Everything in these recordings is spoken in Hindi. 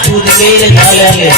कूद के डालेंगे।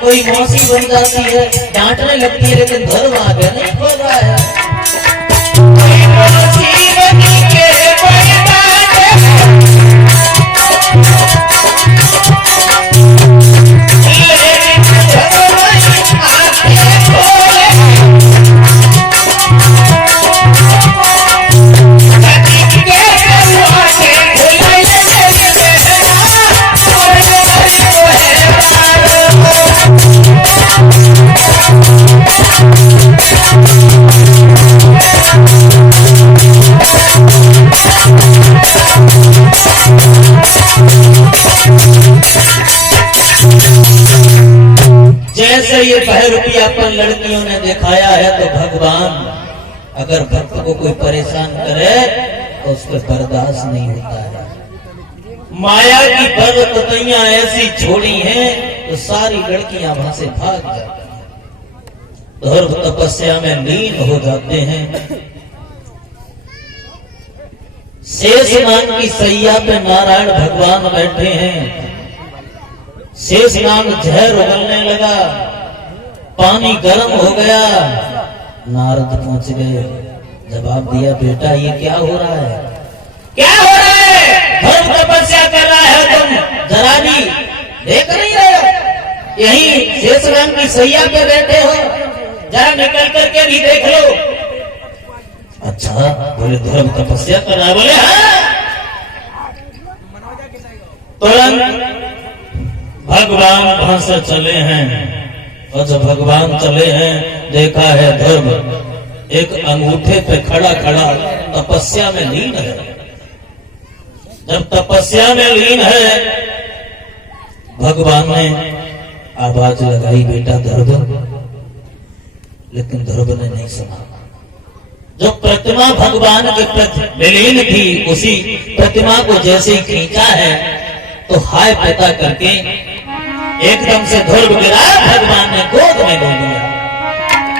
कोई मौसी बन जाती है, डांटने लगती है, लेकिन धर्म आगे नहीं खोल रहा है। कोई मौसी बनी के कोई डांटे, लेकिन धर्म आगे खोले। सती के करुआ के खुलाई जैसे ये 5 रुपयापन लड़कियों ने दिखाया है, तो भगवान अगर भक्त को कोई परेशान करे तो उस पर बर्दाश्त नहीं होता है। माया की पर्वतैयां ऐसी छोड़ी हैं तो सारी लड़कियां वहां से भाग जाती हैं, धर्म तपस्या में लीन हो जाते हैं। शेष नाग की सैया पे नारायण भगवान बैठे हैं। शेष नाग जहर उगलने लगा, पानी गर्म हो गया। नारद पहुंच गए, जवाब दिया, बेटा ये क्या हो रहा है? क्या हो रहा है? धर्म तपस्या कर रहा है तुम, जरा भी देख नहीं रहे? यही शेष नाग की सैया पे बैठे हो, जरा निकल करके भी देख लो। अच्छा, बोले धर्म तपस्या कर रहा है? बोले हाँ। तुरंत भगवान वहां से चले हैं, और जब भगवान चले हैं, देखा है धर्म एक अंगूठे पे खड़ा खड़ा तपस्या में लीन है। जब तपस्या में लीन है, भगवान ने आवाज लगाई, बेटा धर्म, लेकिन धर्म ने नहीं सुना। जो प्रतिमा भगवान के प्रति विलीन थी, उसी प्रतिमा को जैसे ही खींचा है तो हाय पैदा करके एकदम से ध्रुव गिरा, भगवान ने गोद में ले लिया।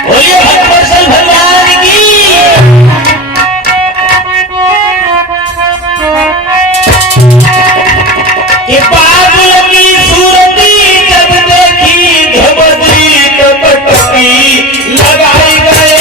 बोलिए भगवत भगवान की। कि बादल की सूरती जब देखी, धमदी कपटकी लगाई गए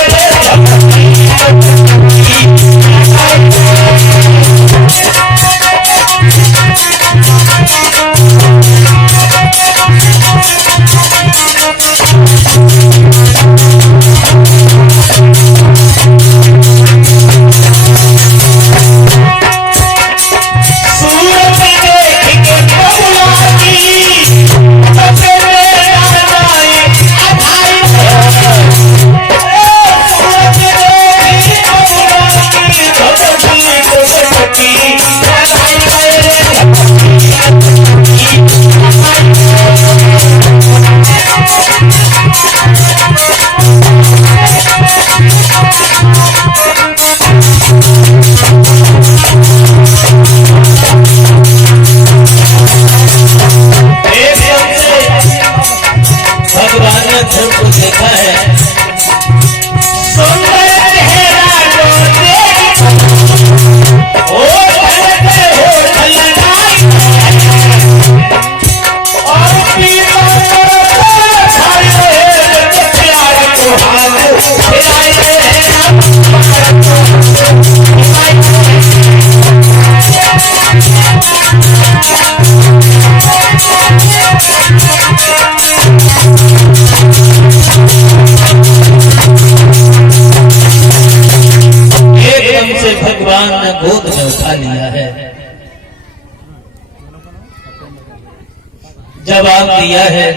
जवाब दिया है।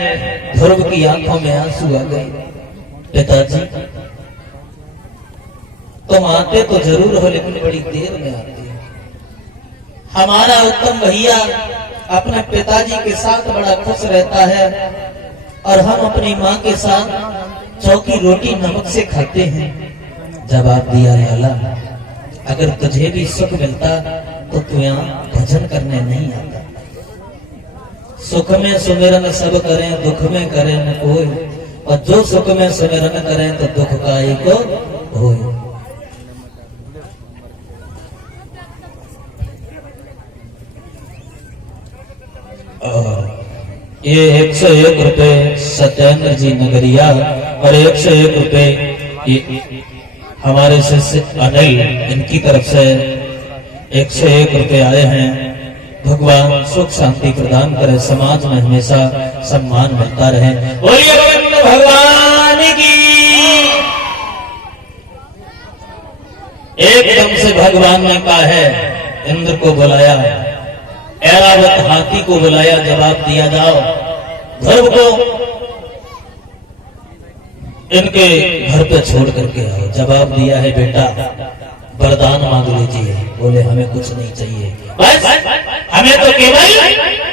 ध्रुव की आंखों में आंसू आ गए। पिताजी तुम आते तो जरूर हो, लेकिन बड़ी देर में आते हो। हमारा उत्तम भैया अपने पिताजी के साथ बड़ा खुश रहता है और हम अपनी माँ के साथ चौकी रोटी नमक से खाते हैं। जवाब दिया लाला, अगर तुझे भी सुख मिलता तो तू यहाँ भजन करने नहीं आता। सुख में सुमिरन सब करें, दुख में करें न कोई, और जो सुख में सुमिरन करें तो दुख का एक होए। ये 101 रुपए सत्येंद्र जी नगरिया और 101 रुपए ये हमारे शिष्य अनिल, इनकी तरफ से 101 रुपए आए हैं। भगवान सुख शांति प्रदान करे, समाज में हमेशा सम्मान मिलता रहे। बोलिए गोविंद भगवान की। एकदम से भगवान ने कहा है, इंद्र को बुलाया, ऐरावत हाथी को बुलाया, जवाब दिया जाओ ध्रुव को इनके घर पे छोड़ करके आओ। जवाब दिया है, बेटा वरदान मांग लीजिए। बोले हमें कुछ नहीं चाहिए, बस हमें तो केवल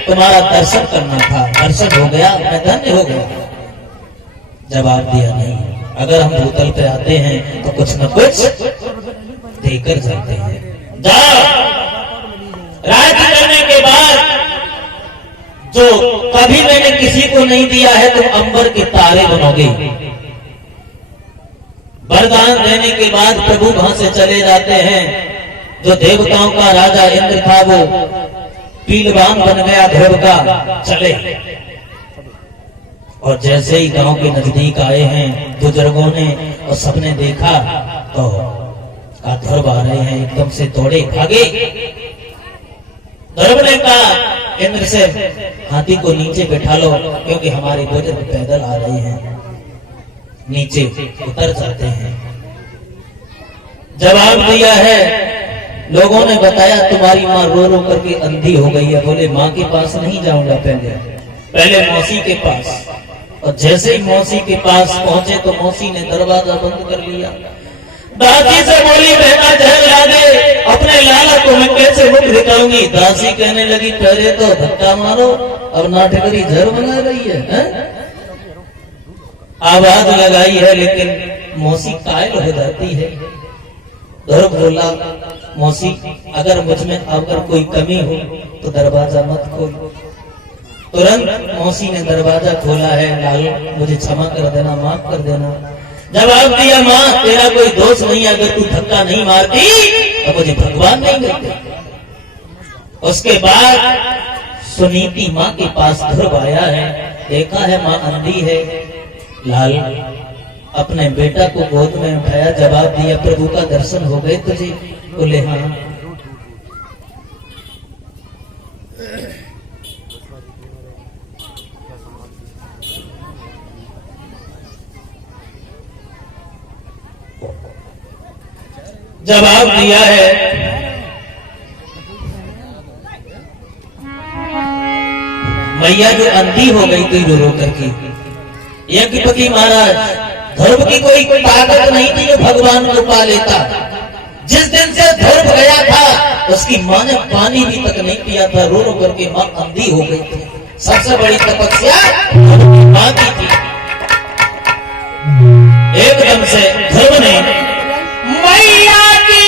तुम्हारा दर्शन करना था। दर्शन हो गया, मैं धन्य हो गया। जवाब दिया नहीं, अगर हम भूतल पे आते हैं तो कुछ न कुछ देकर जाते हैं। जाओ, राज्य करने के बाद जो कभी मैंने किसी को नहीं दिया है, तुम अंबर के तारे बनोगे। वरदान देने के बाद प्रभु वहां से चले जाते हैं। जो देवताओं का राजा इंद्र था वो पीलवान बन गया ध्रुव का, चले। और जैसे ही गांव के नजदीक आए हैं बुजुर्गों ने और सबने देखा तो ध्रुव आ रहे हैं, एकदम से दौड़े भागे। ध्रुव ने कहा इंद्र से, हाथी को नीचे बैठा लो, क्योंकि हमारे बुजुर्ग पैदल आ रहे हैं। नीचे उतर जाते हैं। जवाब दिया है, लोगों ने बताया तुम्हारी माँ रो रो करके अंधी हो गई है। बोले माँ के पास नहीं जाऊंगा, पहले मौसी के पास। और जैसे ही मौसी के पास पहुंचे तो मौसी ने दरवाजा बंद कर लिया। दासी से बोली, बेटा जहर ला दे, अपने लाला को मैं कैसे मुख दिखाऊंगी। दासी कहने लगी, पहले तो धक्का मारो, अब नाटकरी जहर बना रही है? आवाज लगाई है, लेकिन मौसी कायल हो जाती है। ध्रुव बोला, मौसी अगर मुझ में अगर कोई कमी हो तो दरवाजा मत खोल। तुरंत मौसी ने दरवाजा खोला है। लाल मुझे क्षमा कर देना, माफ कर देना। जवाब दिया, माँ तेरा कोई दोष नहीं, अगर तू धक्का नहीं मारती तो मुझे भगवान नहीं मिलते। उसके बाद सुनीति माँ के पास ध्रुव आया है, देखा है माँ अंधी है। लाल अपने बेटा को गोद में उठाया, जवाब दिया, प्रभु का दर्शन हो गए तुझे? बोले हाँ। जवाब दिया है, मैया जो अंधी हो गई थी रो रो करके। यज्ञपति महाराज, ध्रुव की कोई ताकत नहीं थी जो भगवान को पा लेता। जिस दिन से ध्रुव गया था उसकी माँ ने पानी भी तक नहीं पिया था, रो रो करके माँ अंधी हो गई थी। सबसे बड़ी तपस्या माँ की थी। एकदम से ध्रुव ने मैया की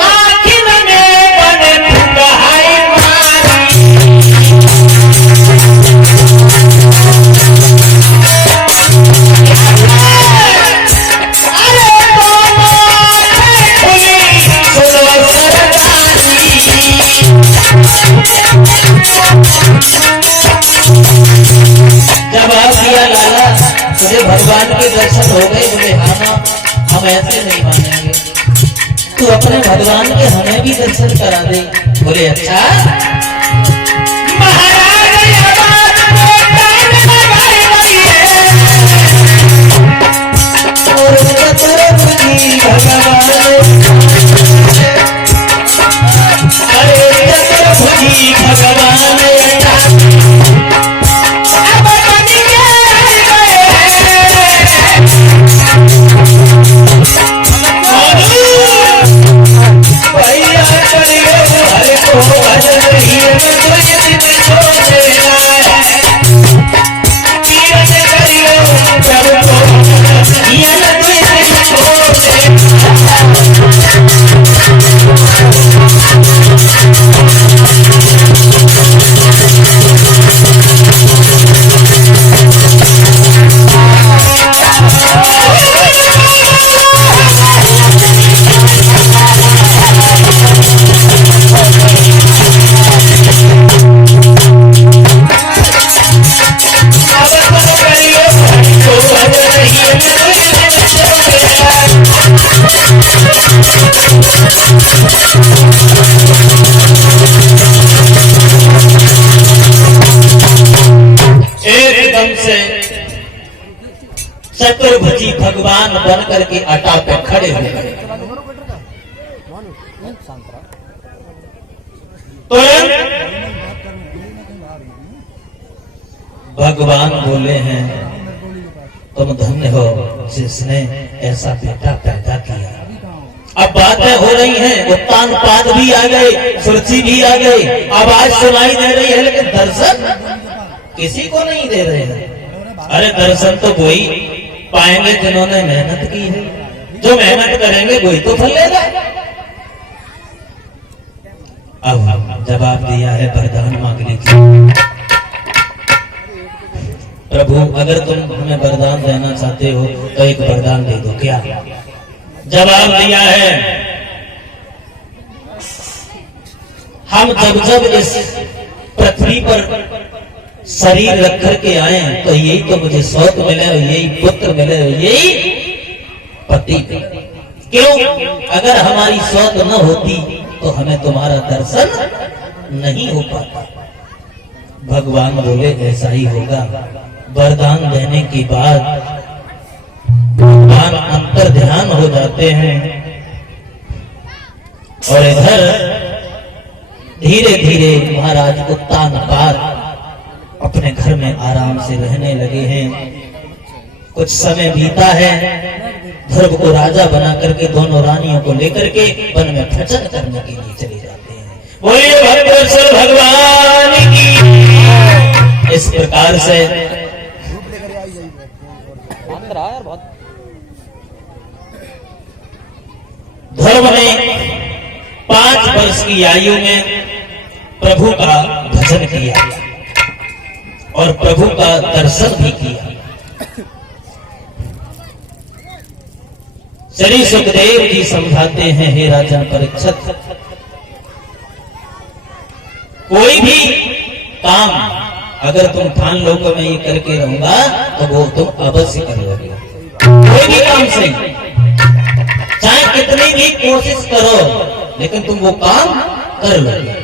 आँखिन में बन फुकाई मारी। जवाब दिया, लाला तुझे भगवान के दर्शन हो गए? बोले हाँ माँ, हम ऐसे नहीं मानेंगे, तू अपने भगवान के हमें भी दर्शन करा दे। बोले अच्छा। से चतुर्भुजी भगवान बन करके अटा पे खड़े हुए। तुरंत भगवान बोले हैं, तुम धन्य हो जिसने ऐसा बेटा पैदा किया। अब बातें हो रही हैं, उत्तान पाद भी आ गए, सुरुचि भी आ गई, आवाज सुनाई दे रही है, लेकिन दर्शन किसी को नहीं दे रहे हैं। अरे दर्शन तो वही पाएंगे जिन्होंने मेहनत की है, जो मेहनत करेंगे वही तो फल लेगा। अब जवाब दिया है वरदान मांगने की। प्रभु अगर तुम हमें वरदान देना चाहते हो तो एक वरदान दे दो। क्या जवाब दिया है? हम जब जब इस पृथ्वी पर शरीर रख करके आए तो यही तो मुझे सौत मिले, यही पुत्र मिले, यही पति मिले। क्यों? अगर हमारी सौत न होती तो हमें तुम्हारा दर्शन नहीं हो पाता। भगवान बोले ऐसा ही होगा। वरदान देने के बाद भगवान अंतर ध्यान हो जाते हैं और इधर धीरे धीरे महाराज उत्तान पाद अपने घर में आराम से रहने लगे हैं। कुछ समय बीता है, ध्रुव को राजा बना करके दोनों रानियों को लेकर के वन में भजन करने के लिए चले जाते हैं। बोलिए भगवत भगवान की। इस प्रकार से ध्रुव ने 5 वर्ष की आयु में प्रभु का भजन किया और प्रभु का दर्शन भी किया। श्री सुखदेव जी समझाते हैं, हे राजा परीक्षित, कोई भी काम अगर तुम ठान लो कि मैं ये करके रहूंगा तो वो तुम अवश्य कर लोगे। कोई भी काम सही, चाहे कितनी भी कोशिश करो, लेकिन तुम वो काम कर लोगे।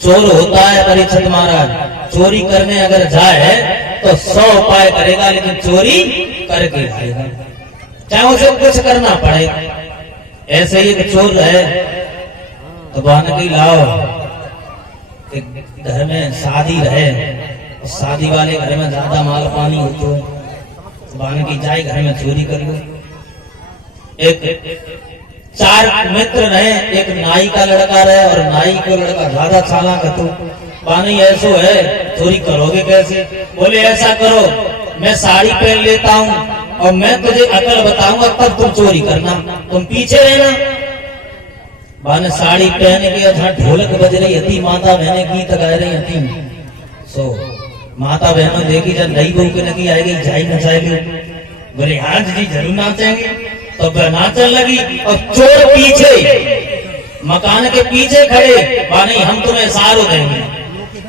चोर होता है परीक्षित महाराज, चोरी करने अगर जाए तो 100 उपाय करेगा, लेकिन चोरी करके आएगा, चाहे उसे कुछ करना पड़े। ऐसे ही एक चोर है तो वानगी लाओ, घर में शादी रहे, शादी वाले घर में ज्यादा माल पानी हो तो वानगी जाए घर में चोरी करियो। एक 4 मित्र रहे, एक नाई का लड़का रहे और नाई को लड़का ज्यादा चालाक है, तो पानी ऐसो है चोरी करोगे कैसे? बोले ऐसा करो, मैं साड़ी पहन लेता हूँ और मैं तुझे अकल बताऊंगा, तब तुम चोरी करना, तुम पीछे रहना। बाने साड़ी पहन के जहाँ ढोलक बज रही थी, माता बहनें गीत गा रही थी। माता बहनों देखी जब नई बहू के लगी आएगी जाई नचाए लो, बोले आज जी जरूर नाचेंगे, तो वह नाचने लगी और चोर पीछे मकान के पीछे खड़े, बाने हम तुम्हें सारो देंगे।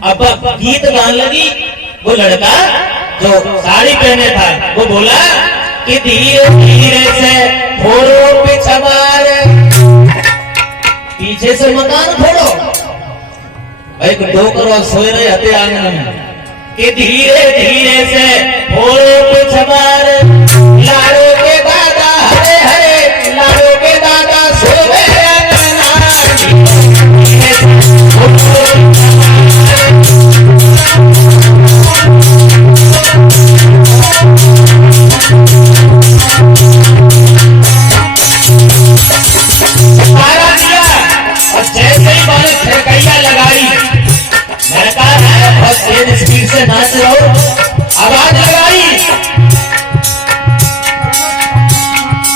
अब गीत गाने लगी, वो लड़का जो साड़ी पहने था वो बोला कि धीरे धीरे से फोड़ो पिछवाड़, पीछे से मकान फोड़ो। एक डोकरा सोए रहे हते आंगन में कि धीरे धीरे से फोड़ो पिछवाड़, लाड़ो के दादा हरे हरे, लाड़ो के दादा सोए स्पीड से नाच रहो, आवाज लगाई,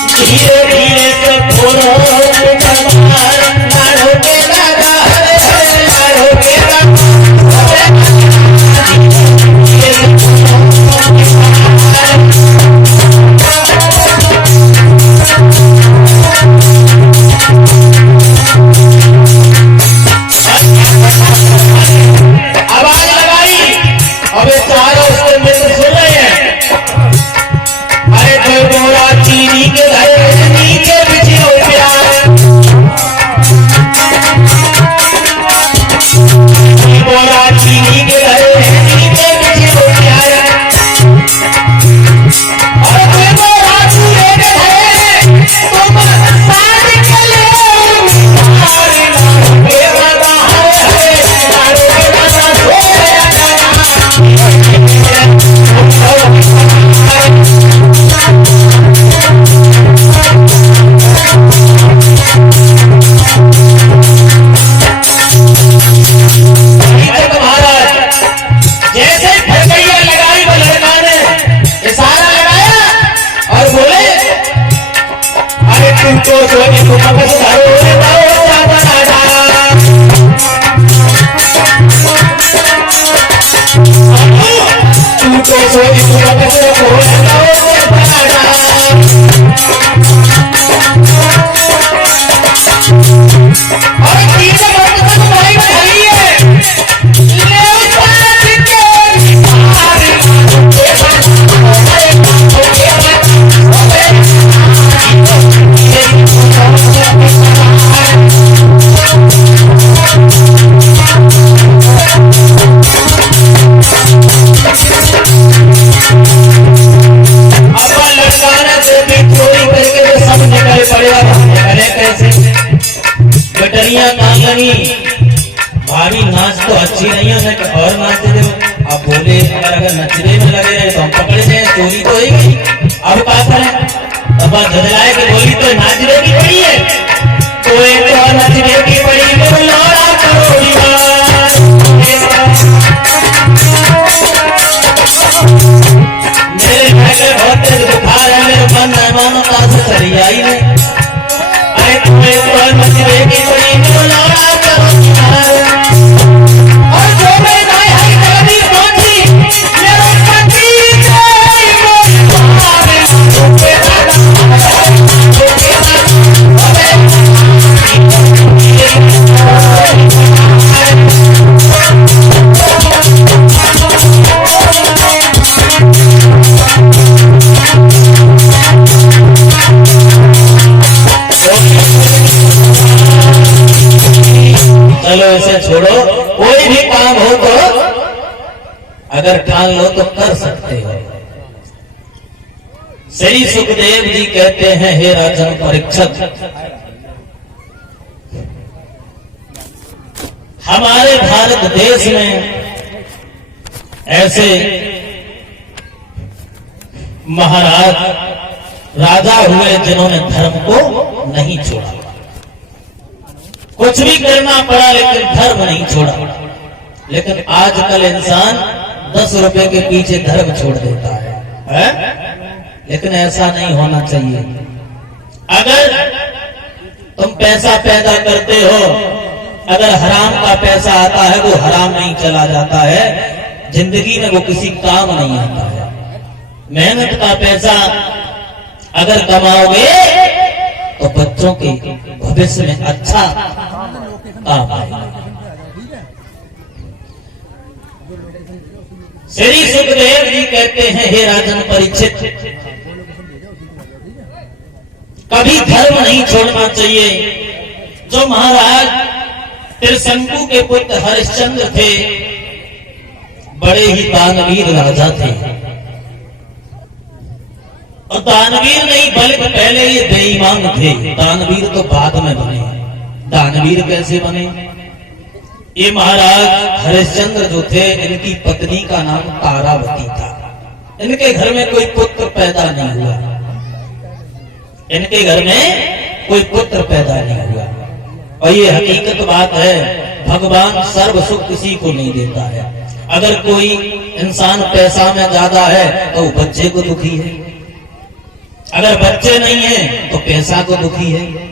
धीरे धीरे से फोड़ो लाड़ो के दादा हरे हरे, लाड़ो के चीनी के घर सोई सुबह से और तीसरे वक्त तक भाई भाई है भाभी नाच तो अच्छी नहीं है कि और नाच दे। अब बोले अगर नचने में लगे रहे तो हम पकड़े जाए, चोरी तो होगी। अब क्या करें, अब झदलाए के बोली तो नाचने की पड़ी है, तो एक तो नचने की पड़ी मेरे भाई के बहुत तेज बुखार है, मेरे मन मेहमानों का से चली आई है। अरे तुम्हें तो नचने की पड़ी छोड़ो। कोई भी काम हो तो अगर ठान लो तो कर सकते हो। श्री सुखदेव जी कहते हैं, हे राजन परीक्षक, हमारे भारत देश में ऐसे महाराज राजा हुए जिन्होंने धर्म को नहीं छोड़ा। कुछ भी करना पड़ा लेकिन धर्म नहीं छोड़ा। लेकिन आजकल इंसान 10 रुपए के पीछे धर्म छोड़ देता है? लेकिन ऐसा नहीं होना चाहिए। अगर तुम पैसा पैदा करते हो, अगर हराम का पैसा आता है वो हराम नहीं चला जाता है, जिंदगी में वो किसी काम नहीं आता है। मेहनत का पैसा अगर कमाओगे तो बच्चों के भविष्य में अच्छा काम आएगा। श्री सुखदेव जी कहते हैं, हे राजन परीक्षित, कभी धर्म नहीं छोड़ना चाहिए। जो महाराज त्रिशंकु के पुत्र हरिश्चंद्र थे, बड़े ही दानवीर राजा थे। और दानवीर नहीं बल्कि पहले ये बेईमान थे। दानवीर तो बाद में बने। दानवीर कैसे बने? ये महाराज हरिश्चंद्र जो थे, इनकी पत्नी का नाम तारावती था। इनके घर में कोई पुत्र पैदा नहीं हुआ। इनके घर में कोई पुत्र पैदा नहीं हुआ। और ये हकीकत बात है, भगवान सर्व सुख किसी को नहीं देता है। अगर कोई इंसान पैसा में ज्यादा है तो बच्चे को दुखी है, अगर बच्चे नहीं है तो पैसा को दुखी है।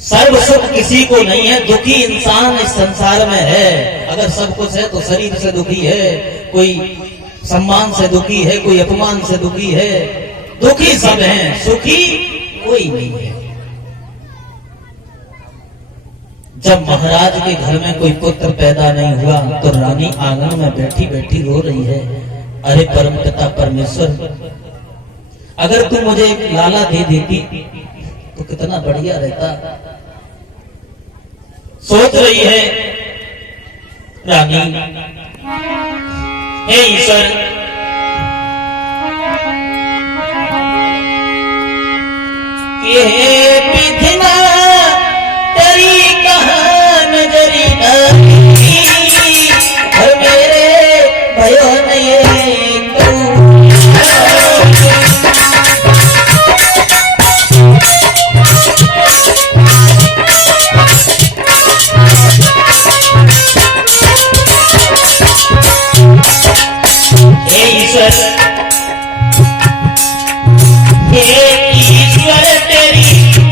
सर्व सुख किसी को नहीं है। दुखी इंसान इस संसार में है। अगर सब कुछ है तो शरीर से दुखी है, कोई सम्मान से दुखी है, कोई अपमान से दुखी है। दुखी सब हैं, सुखी कोई नहीं है। जब महाराज के घर में कोई पुत्र पैदा नहीं हुआ तो रानी आंगन में बैठी बैठी रो रही है, अरे परमपिता परमेश्वर, अगर तू मुझे एक लाला दे देती तो कितना बढ़िया रहता। सोच रही है रानी, हे ईश्वर, ये विधिना तेरी कहां नजरी आई, और मेरे भयो ने ईश्वर तेरी